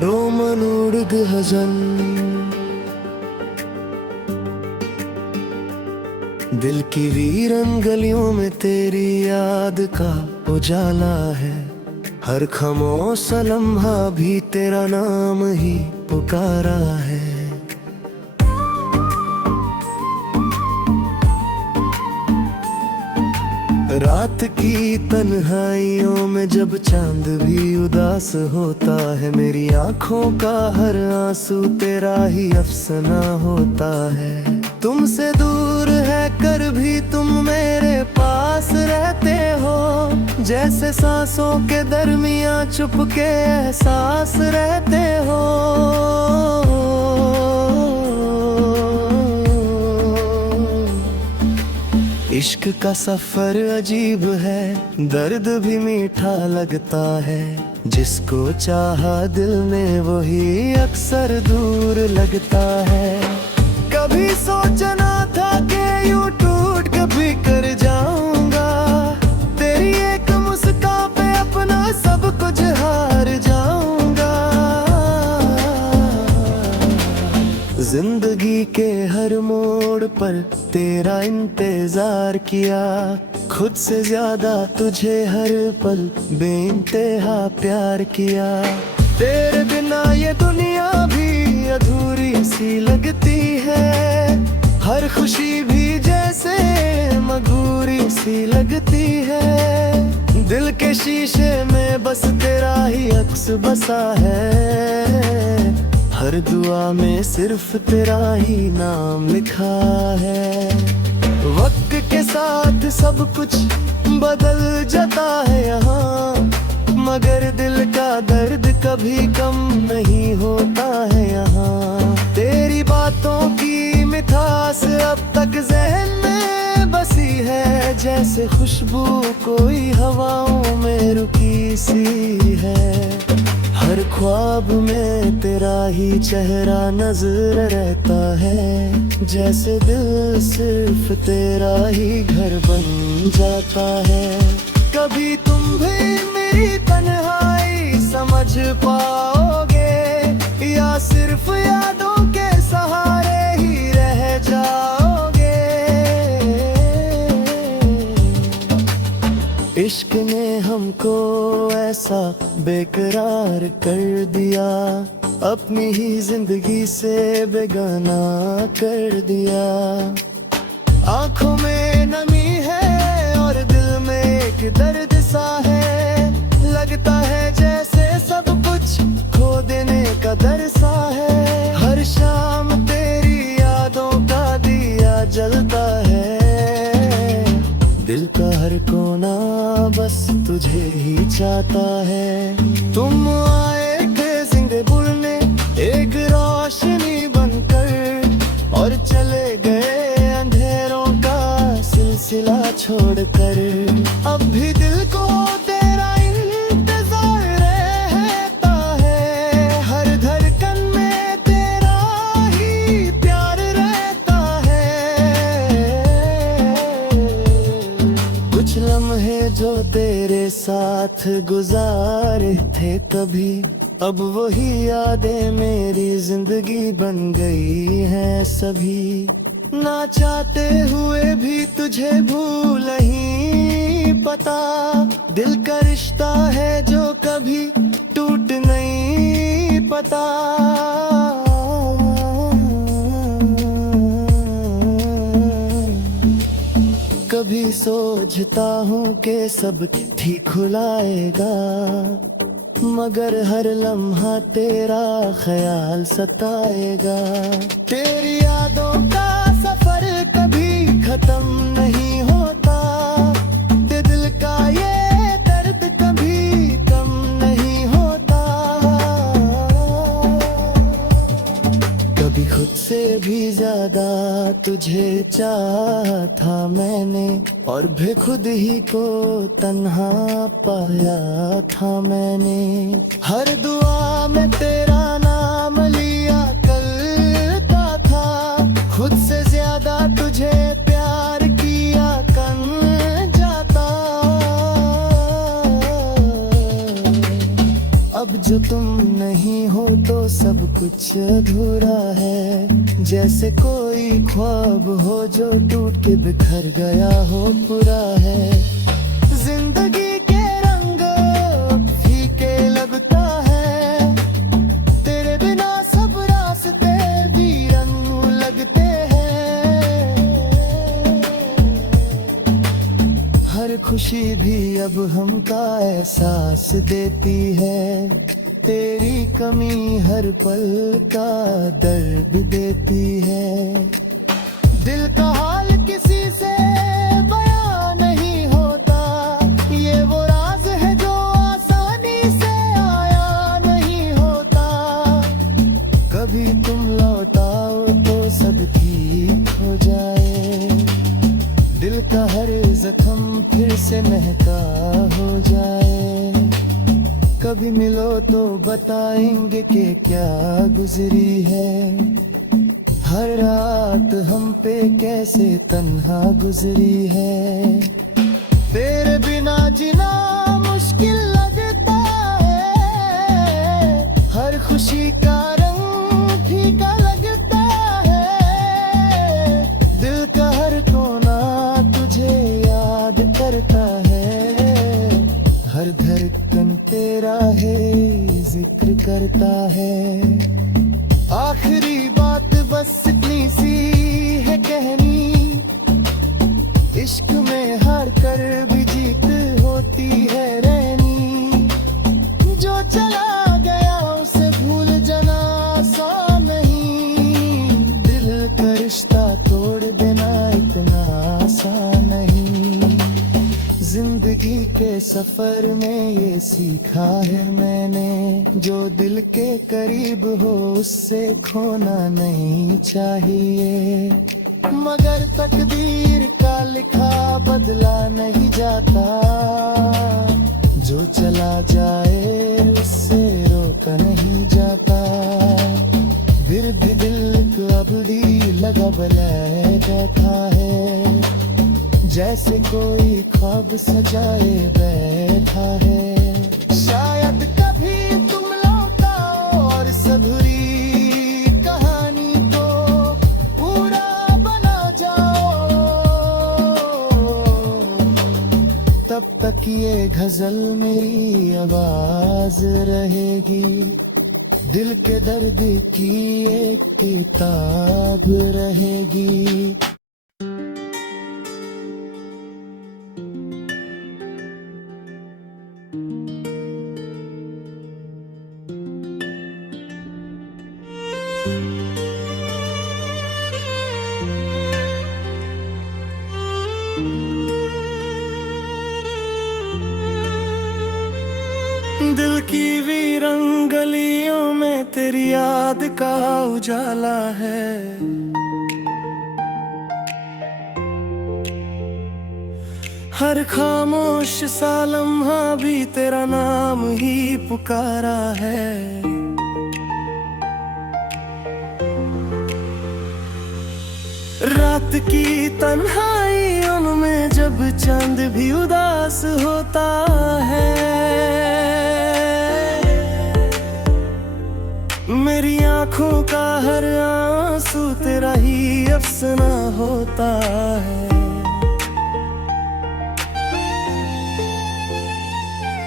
Roman उड़ग हजन, दिल की वीरन गलियों में तेरी याद का उजाला है। हर खामोश लम्हा भी तेरा नाम ही पुकारा है। रात की तन्हाइयों में जब चांद भी उदास होता है, मेरी आंखों का हर आंसू तेरा ही अफसाना होता है। तुमसे दूर है कर भी तुम मेरे पास रहते हो, जैसे सांसों के दरमियां चुपके एहसास रहते हो। इश्क का सफर अजीब है, दर्द भी मीठा लगता है। जिसको चाहा दिल ने वही अक्सर दूर लगता है। कभी सोचना था कि यूं टूट कभी कर जाऊंगा, तेरी एक मुस्कान पे अपना सब कुछ हार जाऊंगा। जिंदगी के हर मोड़ पर तेरा इंतजार किया, खुद से ज्यादा तुझे हर पल बेइंतहा प्यार किया। तेरे बिना ये दुनिया भी अधूरी सी लगती है, हर खुशी भी जैसे मधुरी सी लगती है। दिल के शीशे में बस तेरा ही अक्स बसा है, हर दुआ में सिर्फ तेरा ही नाम लिखा है। वक्त के साथ सब कुछ बदल जाता है यहाँ, मगर दिल का दर्द कभी कम नहीं होता है यहाँ। तेरी बातों की मिठास अब तक ज़हन में बसी है, जैसे खुशबू कोई हवाओं में रुकी सी है। हर ख्वाब में तेरा ही चेहरा नजर रहता है, जैसे दिल सिर्फ तेरा ही घर बन जाता है। कभी तुम भी मेरी तन्हाई समझ पाओगे, या सिर्फ यादों के सहारे ही रह जाओगे। इश्क ने हमको ऐसा बेकरार कर दिया, अपनी ही जिंदगी से बेगाना कर दिया। आंखों में नमी है और दिल में एक दर्द सा है, लगता है जैसे सब कुछ खो देने का डर सा है। हर शाम तेरी यादों का दिया जलता है, दिल का हर कोना बस तुझे ही चाहता है। तुम आए थे जिंदे बुलने एक रोशनी बनकर, और चले गए अंधेरों का सिलसिला छोड़कर। अब भी दिल को तेरा इंतजार रहता है, हर धड़कन में तेरा ही प्यार रहता है। कुछ लम्हे जो तेरे साथ गुजारे थे कभी, अब वही यादें मेरी जिंदगी बन गई हैं सभी। ना चाहते हुए भी तुझे भूल नहीं पता, दिल का रिश्ता है जो कभी टूट नहीं पता। कभी सोचता हूँ कि सब ठीक खुलाएगा, मगर हर लम्हा तेरा ख्याल सताएगा। तेरी यादों का सफर कभी खत्म नहीं होता, दिल का ये दर्द कभी कम नहीं होता। कभी खुद से भी ज्यादा तुझे चाहा था मैंने, और भी खुद ही को तन्हा पाया था मैंने। हर दुआ में तेरा नाम लिया करता था, खुद से ज्यादा तुझे प्यार किया कर जाता। अब जो तुम नहीं हो तो सब कुछ अधूरा है। जैसे कोई ख्वाब हो जो टूट के बिखर गया हो पूरा है। जिंदगी के रंग फीके लगता है, तेरे बिना सब रास्ते भी रंग लगते हैं। हर खुशी भी अब हमका एहसास देती है, तेरी कमी हर पल का दर्द देती है। दिल का हाल किसी से बयां नहीं होता, ये वो राज है जो आसानी से आया नहीं होता। कभी तुम लौटाओ तो सब ठीक हो जाए, दिल का हर जख्म फिर से महका हो जाए। कभी मिलो तो बताएंगे कि क्या गुजरी है, हर रात हम पे कैसे तन्हा गुजरी है। तेरे बिना जीना मुश्किल लगता है, हर खुशी का रंग फीका लगता है। दिल का हर कोना तुझे याद करता है, हर धड़कन तेरा है जिक्र करता है। आखिरी बात बस इतनी सी है कहनी, इश्क में हार कर भी जीत होती है रहनी। जो चला गया उसे भूल जाना आसान नहीं, दिल का रिश्ता तोड़ देना इतना आसान नहीं। जिंदगी के सफर में ये सीखा है मैंने, जो दिल के करीब हो उससे खोना नहीं चाहिए। मगर तकदीर का लिखा बदला नहीं जाता, जो चला जाए उससे रोका नहीं जाता। फिर भी दिल को अबड़ी लगा बलाए बैठा है, जैसे कोई ख्वाब सजाए बैठा है। शायद कभी तुम लौटाओ और इस अधूरी कहानी को पूरा बना जाओ। तब तक ये गजल मेरी आवाज रहेगी, दिल के दर्द की एक किताब रहेगी। दिल की वीरन गलियों में तेरी याद का उजाला है। हर खामोश सा लम्हा भी तेरा नाम ही पुकारा है। रात की तन्हाइयों में जब चांद भी उदास होता है, मेरी आँखों का हर आंसू तेरा ही अफसाना होता है।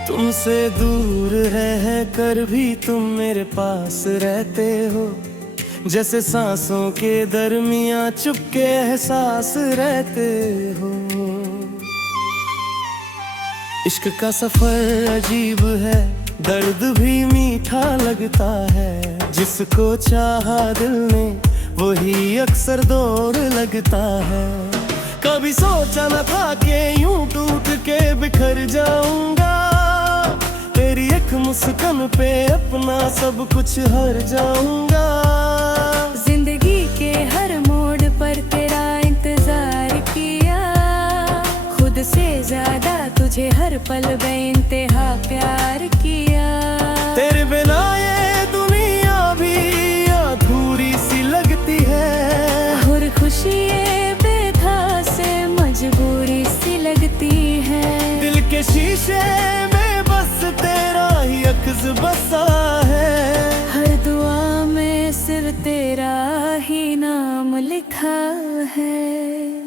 तुमसे दूर रह कर भी तुम मेरे पास रहते हो, जैसे सांसों के दरमियां चुपके एहसास रहते हो। इश्क का सफर अजीब है, दर्द भी मीठा लगता है। जिसको चाहा दिल ने वही अक्सर दूर लगता है। कभी सोचा न था कि यूं टूट के बिखर जाऊंगा, तेरी एक मुस्कान पे अपना सब कुछ हार जाऊंगा। जिंदगी के हर मोड़ पर तेरा इंतजार किया, खुद से ज्यादा तुझे हर पल बेइंतहा प्यार किया। तेरे बिना ये दुनिया भी अधूरी सी लगती है, और खुशी ये बेथा से मजबूरी सी लगती है। दिल के शीशे में बस तेरा ही अक्स बसा है, हर दुआ लिखा है।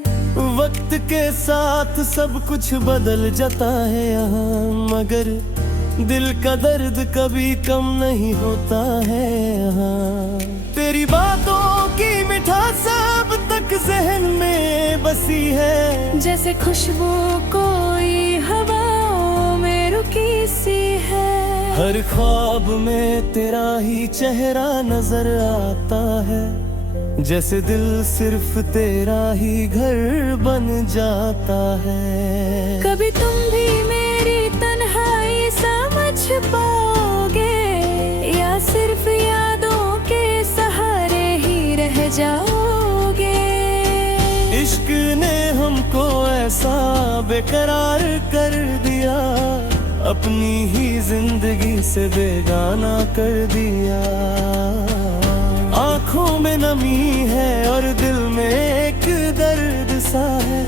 वक्त के साथ सब कुछ बदल जाता है यहाँ, मगर दिल का दर्द कभी कम नहीं होता है यहाँ। तेरी बातों की मिठास अब तक जहन में बसी है, जैसे खुशबू कोई हवाओं में रुकी सी है। हर ख्वाब में तेरा ही चेहरा नजर आता है, जैसे दिल सिर्फ तेरा ही घर बन जाता है। कभी तुम भी मेरी तन्हाई समझ पाओगे, या सिर्फ यादों के सहारे ही रह जाओगे। इश्क ने हमको ऐसा बेकरार कर दिया, अपनी ही जिंदगी से बेगाना कर दिया। आँखों में नमी है और दिल में एक दर्द सा है,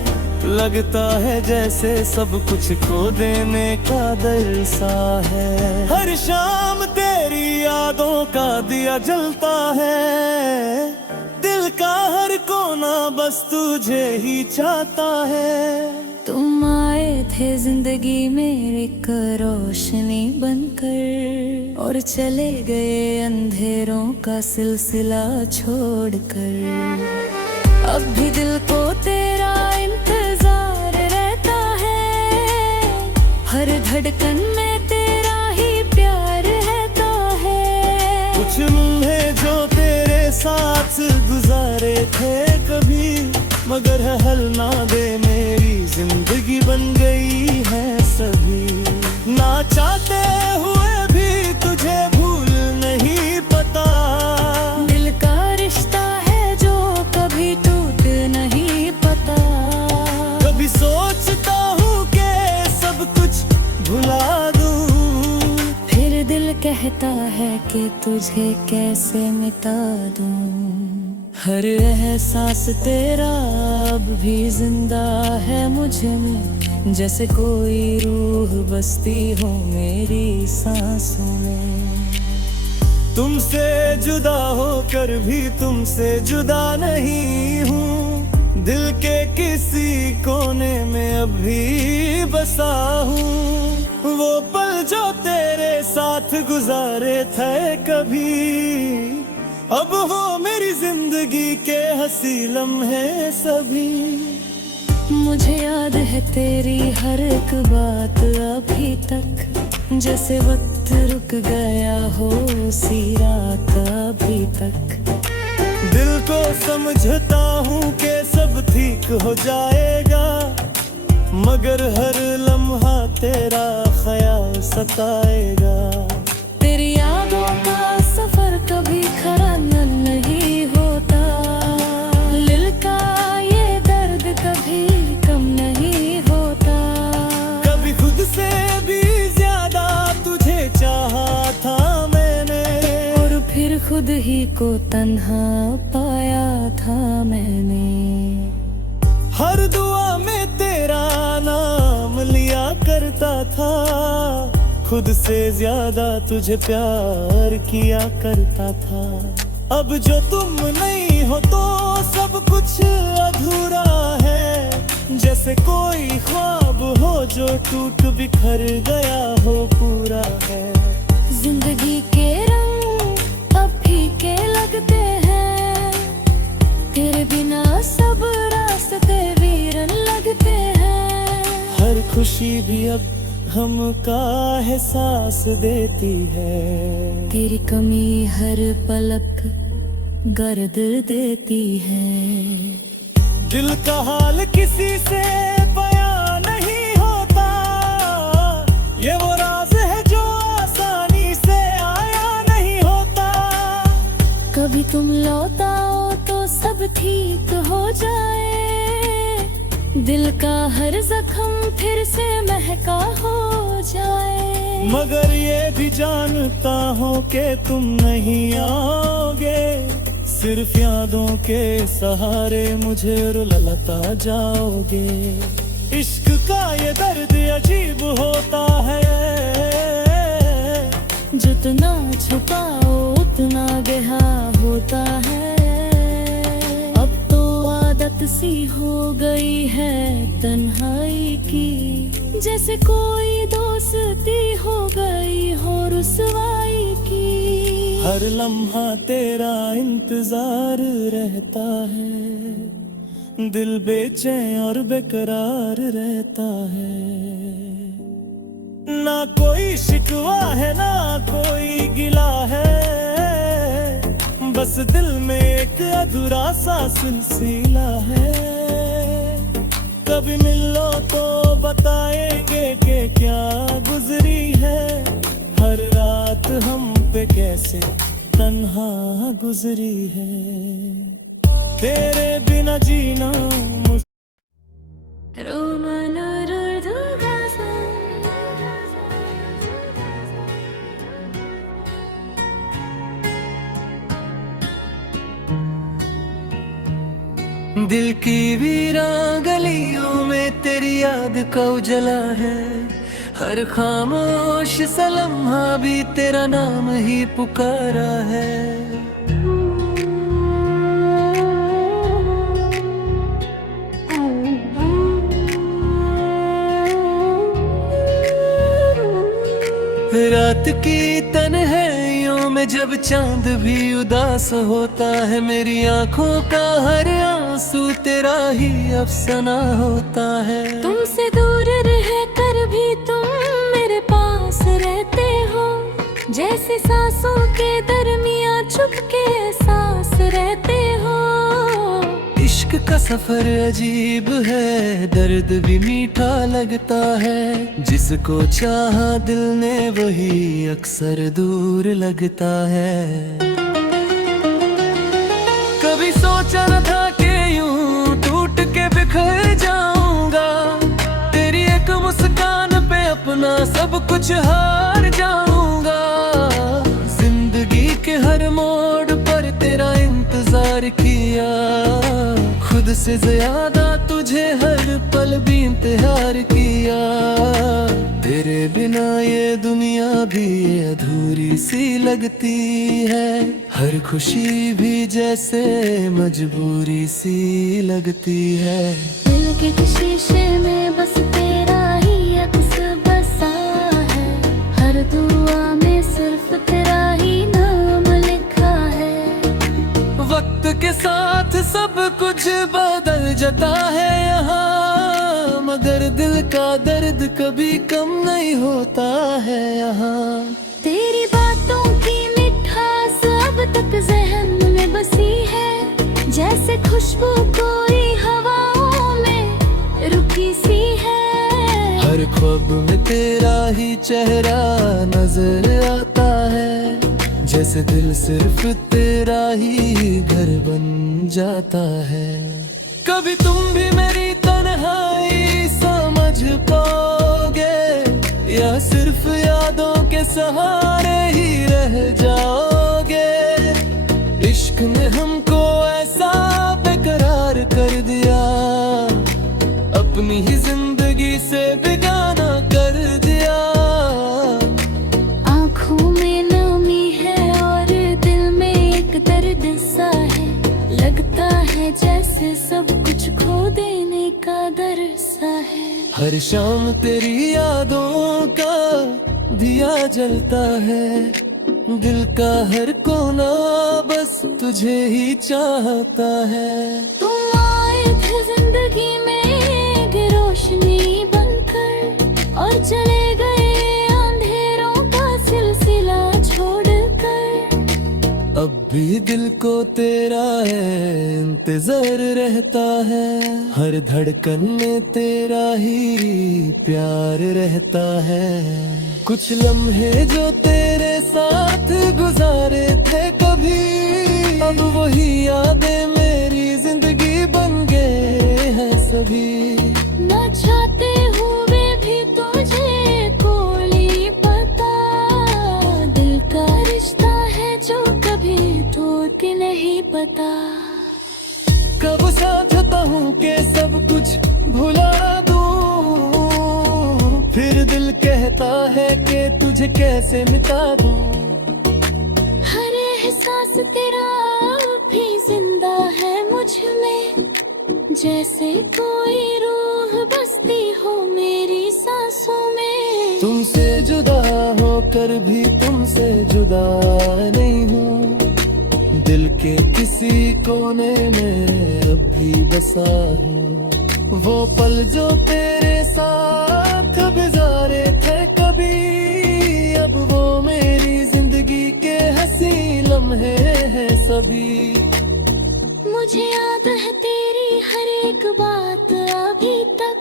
लगता है जैसे सब कुछ खो देने का डर सा है। हर शाम तेरी यादों का दिया जलता है, दिल का हर कोना बस तुझे ही चाहता है। तुम आए थे जिंदगी में एक रोशनी बनकर, और चले गए अंधेरों का सिलसिला छोड़कर। अब भी दिल को तेरा इंतजार रहता है, हर धड़कन में तेरा ही प्यार रहता है। कुछ लम्हे जो तेरे साथ गुजारे थे कभी, मगर हल ना दे मेरी जिंदगी बन गई है सभी। ना चाहते हुए भी तुझे भूल नहीं पता, दिल का रिश्ता है जो कभी टूट नहीं पता। कभी सोचता हूँ कि सब कुछ भुला दूँ, फिर दिल कहता है कि तुझे कैसे मिटा दूँ। हर एहसास तेरा अब भी जिंदा है मुझ में, जैसे कोई रूह बसती हो मेरी सांसों में। तुमसे जुदा होकर भी तुमसे जुदा नहीं हूँ, दिल के किसी कोने में अब भी बसा हूँ। वो पल जो तेरे साथ गुजारे थे कभी, अब वो मेरी जिंदगी के हंसी लम्हे सभी। मुझे याद है तेरी हर एक बात अभी तक, जैसे वक्त रुक गया हो सी रात अभी तक। दिल को समझता हूँ कि सब ठीक हो जाएगा, मगर हर लम्हा तेरा ख्याल सताएगा। तेरी यादों का सफर कभी खरा नहीं होता, दिल का ये दर्द कभी कम नहीं होता। कभी खुद से भी ज्यादा तुझे चाहा था मैंने, और फिर खुद ही को तन्हा पाया था मैंने। हर दुआ में तेरा नाम लिया करता था, खुद से ज्यादा तुझे प्यार किया करता था। अब जो तुम नहीं हो तो सब कुछ अधूरा है, जैसे कोई ख्वाब हो जो टूट बिखर गया हो पूरा है। जिंदगी के रंग अब फीके लगते हैं, तेरे बिना सब रास्ते वीरन लगते हैं। हर खुशी भी अब हमका एहसास देती है, तेरी कमी हर पलक गर्द देती है। दिल का हाल किसी से बयां नहीं होता, ये वो राज है जो आसानी से आया नहीं होता। कभी तुम लौटाओ तो सब ठीक हो जाए, दिल का हर जख्म फिर से महका हो जाए। मगर ये भी जानता हूँ कि तुम नहीं आओगे, सिर्फ यादों के सहारे मुझे रुलाता जाओगे। इश्क का ये दर्द अजीब होता है, जितना छुपाओ उतना गहरा होता है। अब तो सी हो गई है तन्हाई की, जैसे कोई दोस्ती हो गई हो रुसवाई की। हर लम्हा तेरा इंतजार रहता है, दिल बेचैन और बेकरार रहता है। ना कोई शिकवा है ना कोई गिला है, बस दिल में एक अधूरा सा सिलसिला है। कभी मिलो तो बताएंगे कि क्या गुजरी है, हर रात हम पे कैसे तन्हा गुजरी है। तेरे बिना जीना दिल की वीरान गलियों में तेरी याद का उजला है, हर खामोश सा लम्हा भी तेरा नाम ही पुकारा है। रात की तन्हाइयों में जब चांद भी उदास होता है, मेरी आंखों का हर आंसू तेरा ही अफसाना होता है। तुमसे दूर रह कर भी तुम मेरे पास रहते हो, जैसे सांसों के दरमियां चुपके सांस रहते हो। इश्क का सफर अजीब है, दर्द भी मीठा लगता है, जिसको चाहा दिल ने वही अक्सर दूर लगता है। कभी सोचा न था कि यूं टूट के बिखर जाऊंगा, तेरी एक मुस्कान पे अपना सब कुछ हार जाऊंगा। जिंदगी के हर मोड़ पर तेरा इंतजार किया, खुद से ज्यादा तुझे हर पल भी इंतजार किया। तेरे बिना ये दुनिया भी अधूरी सी लगती है, हर खुशी भी जैसे मजबूरी सी लगती है। दिल के शीशे में बस तेरा ही अक्स बसा है, हर दुआ में सिर्फ तेरा ही नाम लिखा है। वक्त के साथ सब कुछ बदल जाता है यहाँ, मगर दिल का दर्द कभी कम नहीं होता है यहाँ। तेरी बातों की मिठास अब तक जहन में बसी है, जैसे खुशबू कोई हवाओं में रुकी सी है। हर ख्वाब में तेरा ही चेहरा नजर आता है, जैसे दिल सिर्फ तेरा ही घर बन जाता है। कभी तुम भी मेरी तन्हाई समझ पाओगे, या सिर्फ यादों के सहारे ही रह जाओगे। इश्क ने हमको ऐसा बेकरार कर दिया, अपनी ही जिंदगी से बेगाना कर दिया। आँखों में नमी है और दिल में एक दर्द सा है, लगता है जैसे सब कुछ खो देने का डर सा है। हर शाम तेरी यादों का दिया जलता है, दिल का हर कोना बस तुझे ही चाहता है। तुम आए थे जिंदगी में एक रोशनी बनकर, और चले गए अंधेरों का सिलसिला छोड़कर। अब भी दिल को तेरा है इंतजार रहता है, हर धड़कन में तेरा ही प्यार रहता है। कुछ लम्हे जो तेरे साथ गुजारे थे कभी, अब वही यादें मेरी जिंदगी बन गए हैं सभी। न चाहते हुए भी तुझे कोई पता, दिल का रिश्ता है जो कभी टूट के नहीं पता। कब समझता हूँ कि सब कुछ भुला दूँ, फिर दिल कहता है कि तुझे कैसे मिटा दूँ। हर एहसास तेरा भी जिंदा है मुझ में, जैसे कोई रूह बसती हो मेरी सांसों में। तुमसे जुदा होकर भी तुमसे जुदा नहीं हूँ, दिल के किसी कोने में अब भी बसा हूँ। वो पल जो तेरे साथ गुजारे थे कभी, अब वो मेरी जिंदगी के हंसी लम्हे हैं सभी। मुझे याद है तेरी हर एक बात अभी तक,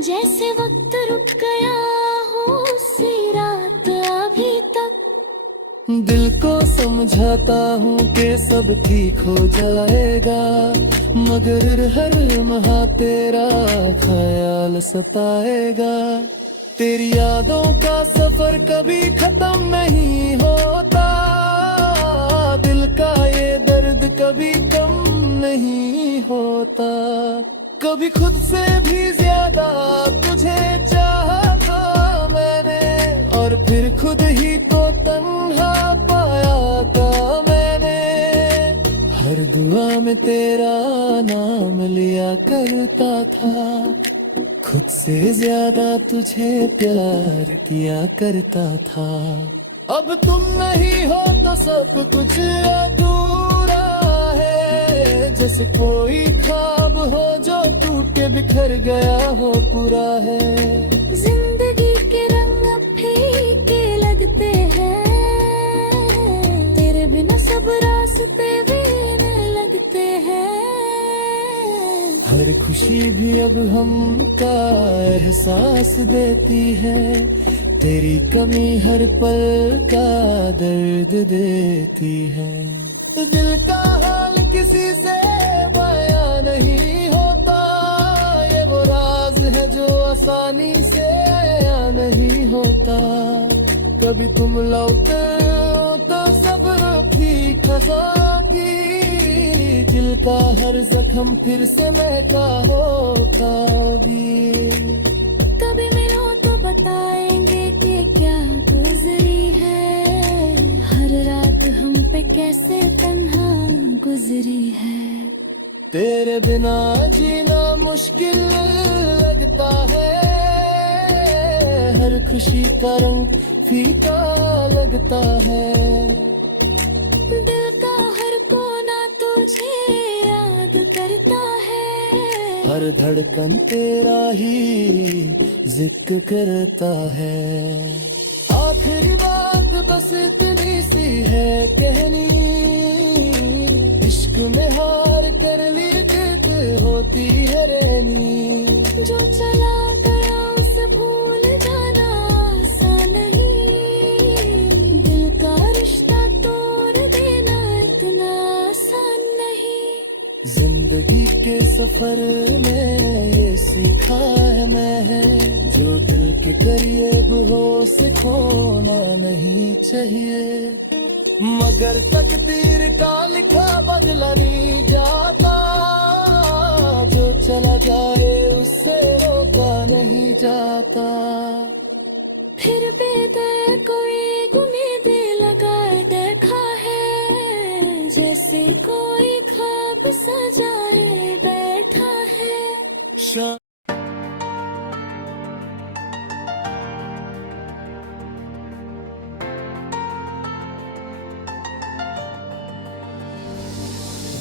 जैसे वक्त रुक गया हो उसी रात अभी तक। दिल को समझाता हूँ कि सब ठीक हो जाएगा, मगर हर लम्हा तेरा ख्याल सताएगा। तेरी यादों का सफर कभी खत्म नहीं होता, दिल का ये दर्द कभी कम नहीं होता। कभी खुद से भी ज्यादा तुझे चाहा था मैंने, और फिर खुद ही को तन्हा पाया था मैंने। हर दुआ में तेरा नाम लिया करता था, खुद से ज्यादा तुझे प्यार किया करता था। अब तुम नहीं हो तो सब कुछ अधूरा है, जैसे कोई ख्वाब हो जो टूट के बिखर गया हो पूरा है। जिंदगी के रंग अब फीके लगते हैं, तेरे बिना सब रास्ते बीने लगते हैं। हर खुशी भी अब हमका एहसास देती है, तेरी कमी हर पल का दर्द देती है। दिल का हाल किसी से बयां नहीं होता, ये वो राज है जो आसानी से आया नहीं होता। कभी तुम लौटे हो तो सब्र की खसा की, दिल का हर जख्म फिर से महका होगा भी। कभी मिलो तो बताएंगे कि क्या गुजरी है, हर रात हम पे कैसे तन्हा गुजरी है। तेरे बिना जीना मुश्किल लगता है, हर खुशी का रंग फीका लगता है। दिल का हर कोना तुझे याद करता है, हर धड़कन तेरा ही जिक्र करता है। आखिरी बात बस इतनी सी है कहनी, इश्क में हार कर ली जिद होती है रहनी। जो चला गया उसे भूल जाना आसान नहीं, दिल का रिश्ता तोड़ देना इतना आसान नहीं। जिंदगी के सफर में ये सीखा है मैं, जो दिल के करीब हो उसे खोना नहीं चाहिए। मगर तकदीर का लिखा बदला नहीं जाता, जो चला जाए उससे रोका नहीं जाता। फिर बेदर कोई उम्मीदें लगाए देखा है, जैसे कोई ख्वाब सजाए बैठा है।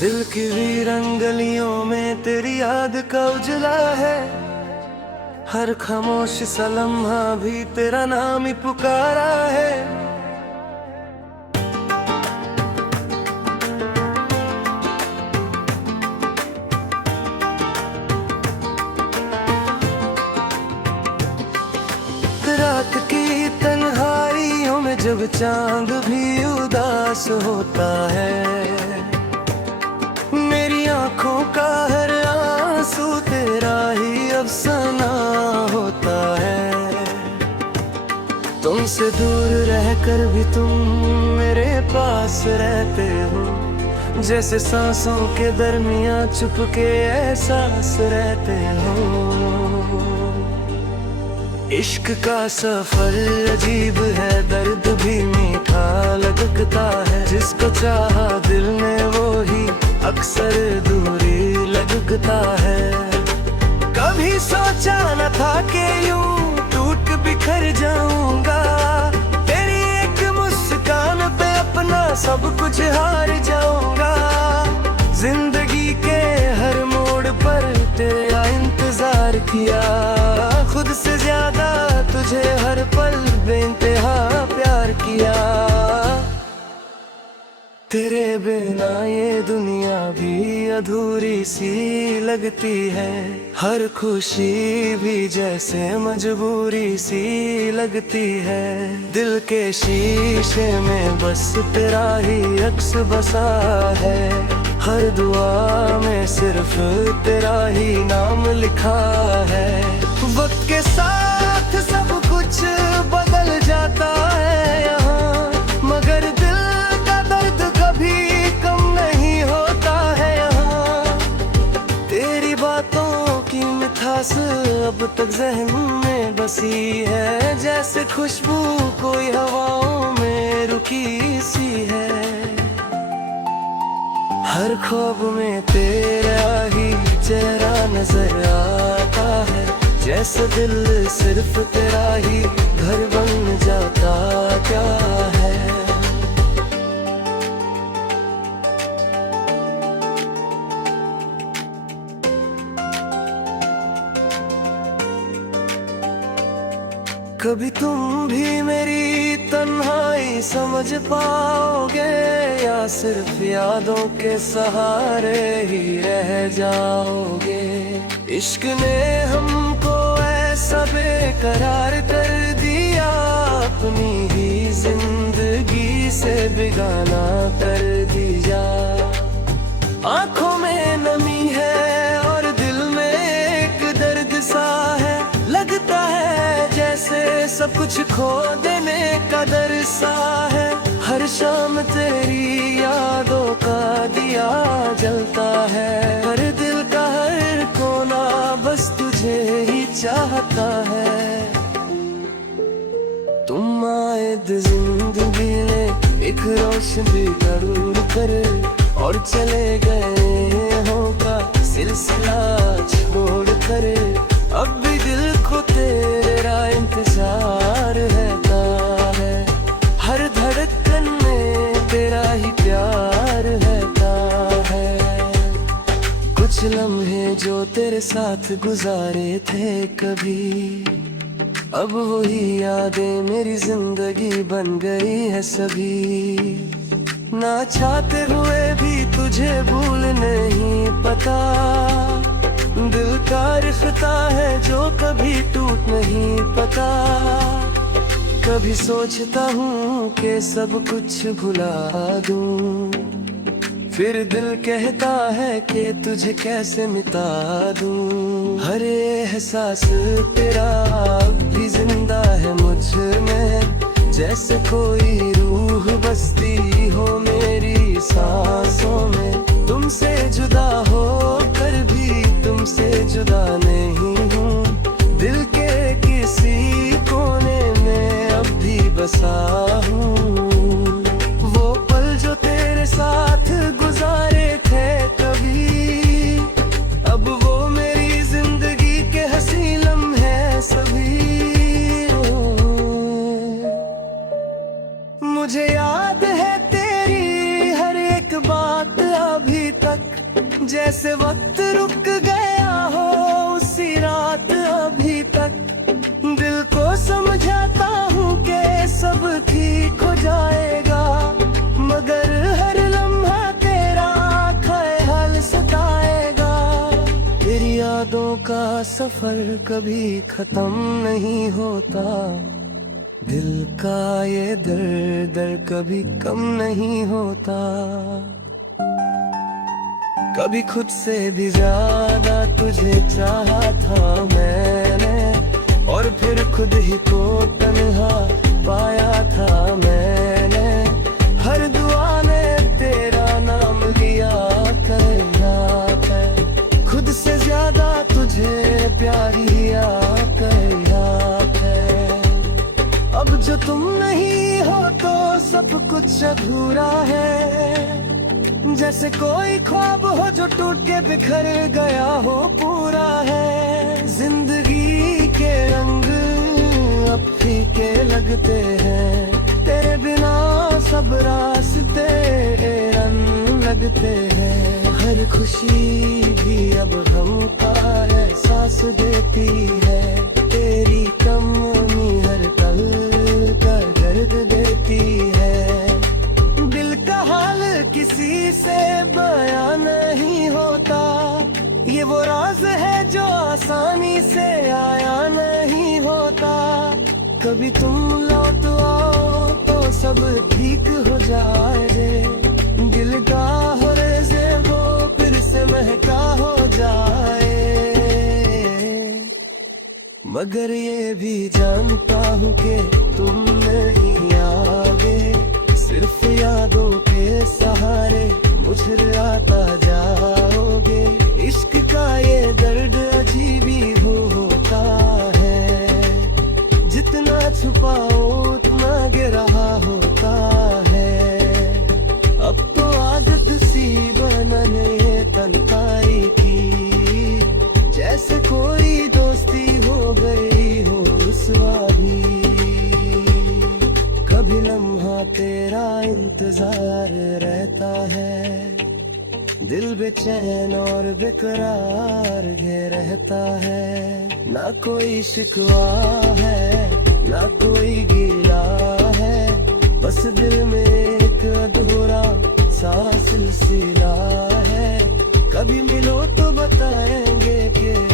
दिल की वीरन गलियों में तेरी याद का उजला है, हर खामोश सा लम्हा भी तेरा नाम ही पुकारा है। रात की तन्हाइयों में जब चांद भी उदास होता है, मेरी आंखों का हर आंसू तेरा ही अफसाना होता है। तुमसे दूर रहकर भी तुम मेरे पास रहते हो, जैसे सांसों के दरमियां चुपके एहसास रहते हो। इश्क का सफर अजीब है, दर्द भी मीठा लगता है, जिसको चाहा दिल ने वो ही अक्सर दूरी लग लगता है। कभी सोचा न था कि यूं टूट बिखर जाऊंगा, तेरी एक मुस्कान पे अपना सब कुछ हार जाऊंगा। जिंदगी के हर मोड़ पर तेरा इंतजार किया, खुद से ज्यादा तुझे हर पल बेइंतहा प्यार किया। तेरे बिना ये दुनिया भी अधूरी सी लगती है, हर खुशी भी जैसे मजबूरी सी लगती है। दिल के शीशे में बस तेरा ही अक्स बसा है, हर दुआ में सिर्फ तेरा ही नाम लिखा है। वक्त के साथ सब कुछ बदल जाता है यहाँ, मगर दिल का दर्द कभी कम नहीं होता है यहाँ। तेरी बातों की मिठास अब तक जहन में बसी है, जैसे खुशबू कोई हवाओं में रुकी सी है। हर ख्वाब में तेरा ही चेहरा नजर आता है, जैसे दिल सिर्फ तेरा ही घर बन जाता क्या है। कभी तुम भी मेरी तन्हाई समझ पाओगे, या सिर्फ यादों के सहारे ही रह जाओगे। इश्क ने हमको ऐसा बेकरार कर दिया, अपनी ही जिंदगी से बेगाना कर दिया। आंखों में नमी है और दिल में एक दर्द सा है, लगता है जैसे सब कुछ खो देने का डर सा है। हर शाम तेरी यादों का दिया जलता है, हर दिल का हर कोना बस तुझे ही चाहता है। तुम आए जिंदगी में एक रोशनी जरूर कर, और चले गए हो का सिलसिला छोड़ कर। अब भी दिल को तेरा इंतजार रहता है, हर धड़कन में तेरा ही प्यार रहता है। कुछ लम्हे जो तेरे साथ गुजारे थे कभी, अब वही यादें मेरी जिंदगी बन गई है सभी। ना चाहते हुए भी तुझे भूल नहीं पता, दिल का रिश्ता है जो कभी टूट नहीं पता। कभी सोचता हूँ कि सब कुछ भुला दूँ, फिर दिल कहता है कि तुझे कैसे मिटा दूँ। हर एहसास तेरा अब भी जिंदा है मुझ में, जैसे कोई रूह बसती हो मेरी सांसों में। तुमसे जुदा हो कर भी तुमसे जुदा नहीं हूँ, दिल के किसी कोने में अब भी बसा हूँ। वो पल जो तेरे साथ गुजारे थे कभी, अब वो मेरी जिंदगी के हंसी लम्हे सभी। मुझे याद है तेरी हर एक बात अभी तक, जैसे वक्त रुक गया हो उसी रात अभी तक। दिल को समझाता हूँ कि सब ठीक हो जाएगा, मगर हर लम्हा तेरा ख्याल सताएगा। तेरी यादों का सफर कभी खत्म नहीं होता, दिल का ये दर्द कभी कम नहीं होता। कभी खुद से भी ज्यादा तुझे चाहा था मैंने, और फिर खुद ही को तन्हा पाया था मैंने। हर दुआ ने तेरा नाम लिया करना है, खुद से ज्यादा तुझे प्यार किया करना है। अब जो तुम नहीं हो तो सब कुछ अधूरा है, जैसे कोई ख्वाब हो जो टूट के बिखर गया हो पूरा है। जिंदगी के रंग अब फीके लगते हैं, तेरे बिना सब रास्ते रंग लगते हैं। हर खुशी भी अब गम का एहसास देती है, तेरी कमी हर पल का दर्द देती है। दिल का हाल किसी से बयां नहीं होता, ये वो राज है जो आसानी से आया नहीं होता। कभी तुम लौट आओ तो सब ठीक हो जाए रे, दिल का हर ज़ेबो फिर से महका हो जाए। मगर ये भी जानता हूँ कि तुम नहीं आओगे, सिर्फ यादों के सहारे मुझराता जाओगे। इश्क का ये दर्द अजीब ही होता है, जितना छुपाओ उतना गहरा होता है। अब तो आदत सी बनने तन्हाई की, जैसे कोई दोस्ती हो गई हो रुसवाही। कभी लम्हा तेरा इंतजार रहता है, दिल बेचैन और बेकरार घे रहता है। ना कोई शिकवा है ना कोई गिला है, बस दिल में एक अधूरा सा सिलसिला है। कभी मिलो तो बताएंगे कि